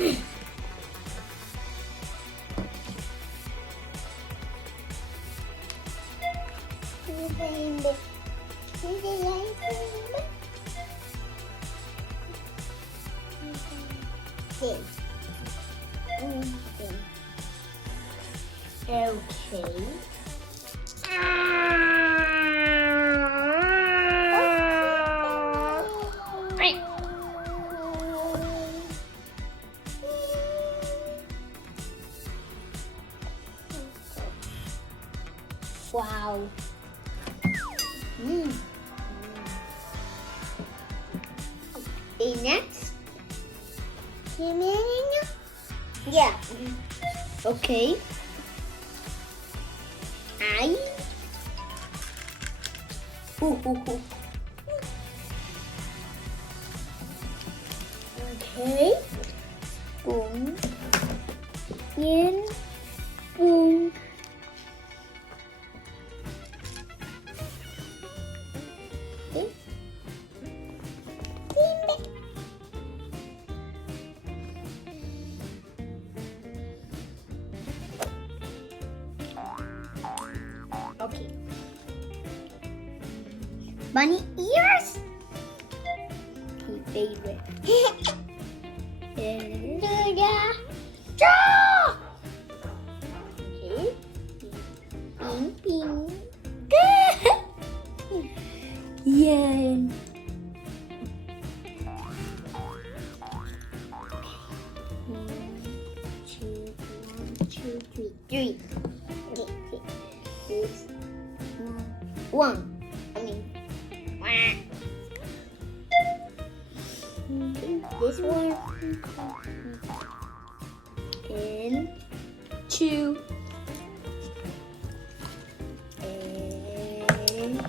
Okay. Wow. Okay, next. Yeah. Okay. I. Okay. Boom. In. Boom. Okay. Bunny ears. My favorite. And straw. Okay. Ping ping. Yeah. 1, 2, 3. Okay. This one. I mean, this one. And 2. And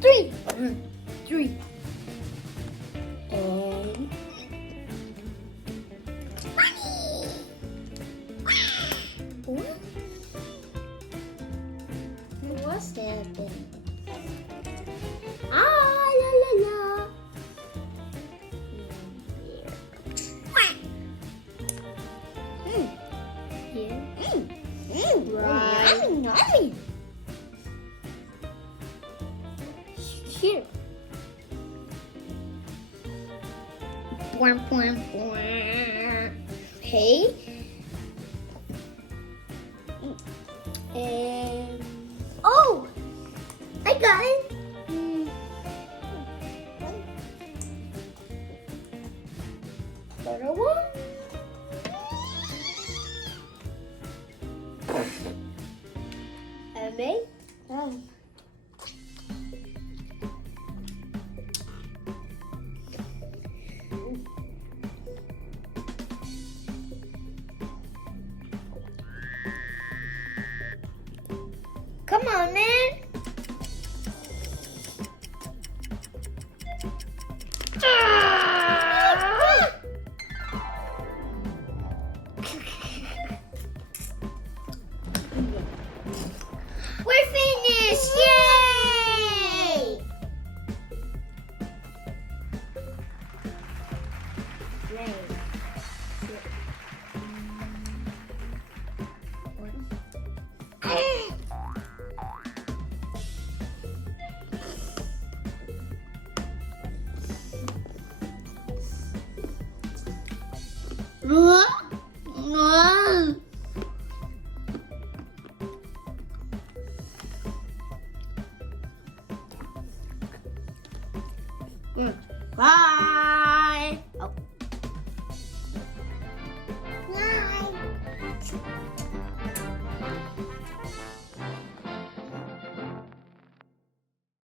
3. 3. And what? What's that then? Ah, la la la. Yeah. Right. Yummy. Here. Okay. And oh, I got it. Better one. And me. Come on, man. We're finished! Yay! Yay.